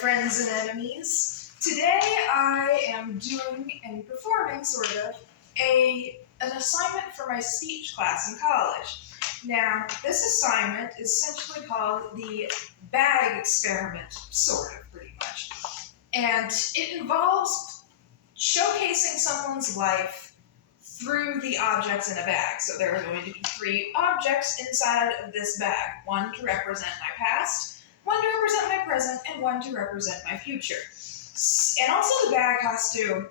friends and enemies. Today I am doing and performing, an assignment for my speech class in college. Now, this assignment is essentially called the bag experiment, pretty much. And it involves showcasing someone's life through the objects in a bag. So there are going to be 3 objects inside of this bag. One to represent my past, one to represent my present, and one to represent my future. And also the bag has to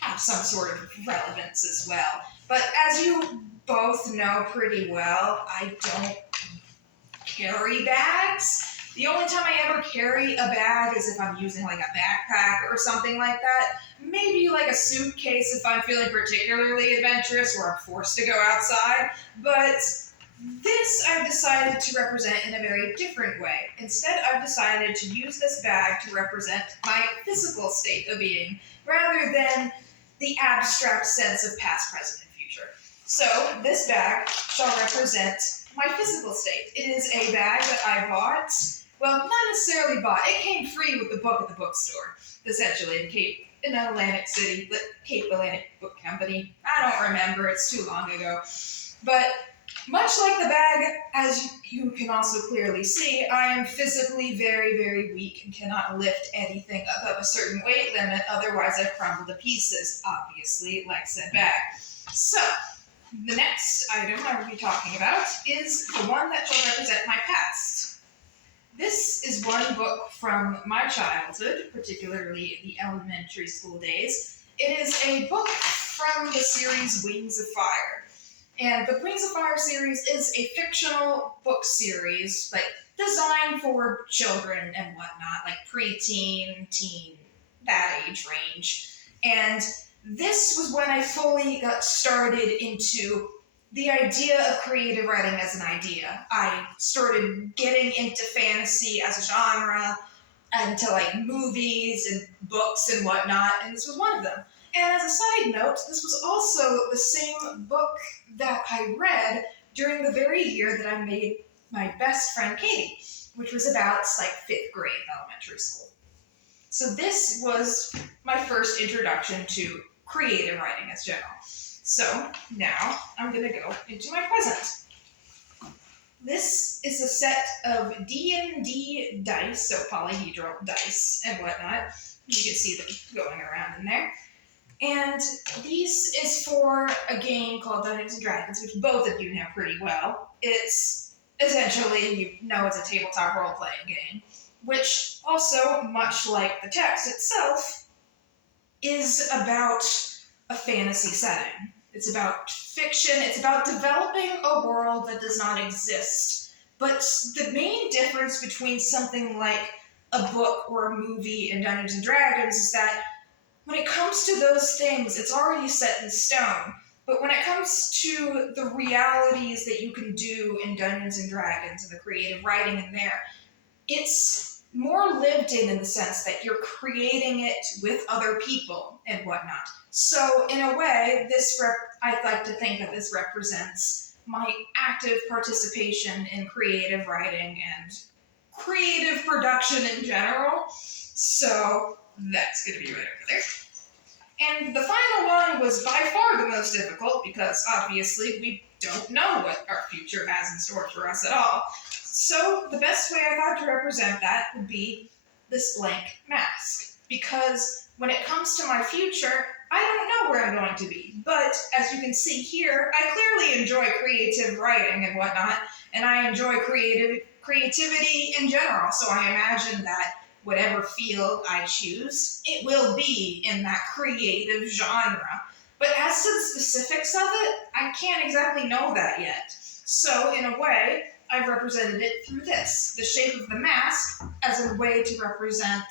have some sort of relevance as well. But as you both know pretty well, I don't carry bags. The only time I ever carry a bag is if I'm using like a backpack or something like that. Maybe like a suitcase if I'm feeling particularly adventurous or I'm forced to go outside. But this I've decided to represent in a very different way. Instead, I've decided to use this bag to represent my physical state of being, rather than the abstract sense of past, present, and future. So, this bag shall represent my physical state. It is a bag that I bought. Well, not necessarily bought. It came free with the book at the bookstore, essentially, in Atlantic City, Cape Atlantic Book Company. I don't remember, it's too long ago. But much like the bag, as you can also clearly see, I am physically very, very weak and cannot lift anything above a certain weight limit, otherwise I crumble to pieces, obviously, like said bag. So, the next item I will be talking about is the one that shall represent my past. This is one book from my childhood, particularly the elementary school days. It is a book from the series Wings of Fire. And the Wings of Fire series is a fictional book series, designed for children and whatnot, like preteen, teen, that age range. And this was when I fully got started into the idea of creative writing as an idea. I started getting into fantasy as a genre, and to movies and books and whatnot, and this was one of them. And as a side note, this was also the same book that I read during the very year that I made my best friend Katie, which was about 5th grade elementary school. So this was my first introduction to creative writing as general. So now I'm going to go into my present. This is a set of D&D dice, so polyhedral dice and whatnot. You can see them going around in there. And this is for a game called Dungeons & Dragons, which both of you know pretty well. It's essentially, it's a tabletop role-playing game, which also, much like the text itself, is about a fantasy setting. It's about fiction. It's about developing a world that does not exist. But the main difference between something like a book or a movie in Dungeons & Dragons is that when it comes to those things, it's already set in stone. But when it comes to the realities that you can do in Dungeons & Dragons and the creative writing in there, it's more lived in the sense that you're creating it with other people and whatnot. So in a way, I'd like to think that this represents my active participation in creative writing and creative production in general. So that's going to be right over there. And the final one was by far the most difficult because obviously we don't know what our future has in store for us at all. So the best way I thought to represent that would be this blank mask. Because when it comes to my future, I don't know where I'm going to be. But as you can see here, I clearly enjoy creative writing and whatnot, and I enjoy creativity in general. So I imagine that whatever field I choose, it will be in that creative genre. But as to the specifics of it, I can't exactly know that yet. So in a way, I've represented it through this, the shape of the mask, as a way to represent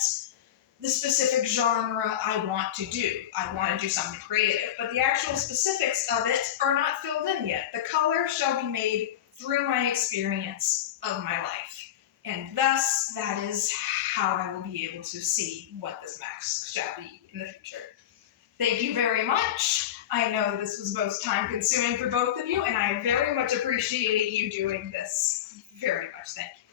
the specific genre I want to do. I want to do something creative, but the actual specifics of it are not filled in yet. The color shall be made through my experience of my life. And thus, that is how I will be able to see what this mask shall be in the future. Thank you very much. I know this was most time-consuming for both of you, and I very much appreciate you doing this. Very much. Thank you.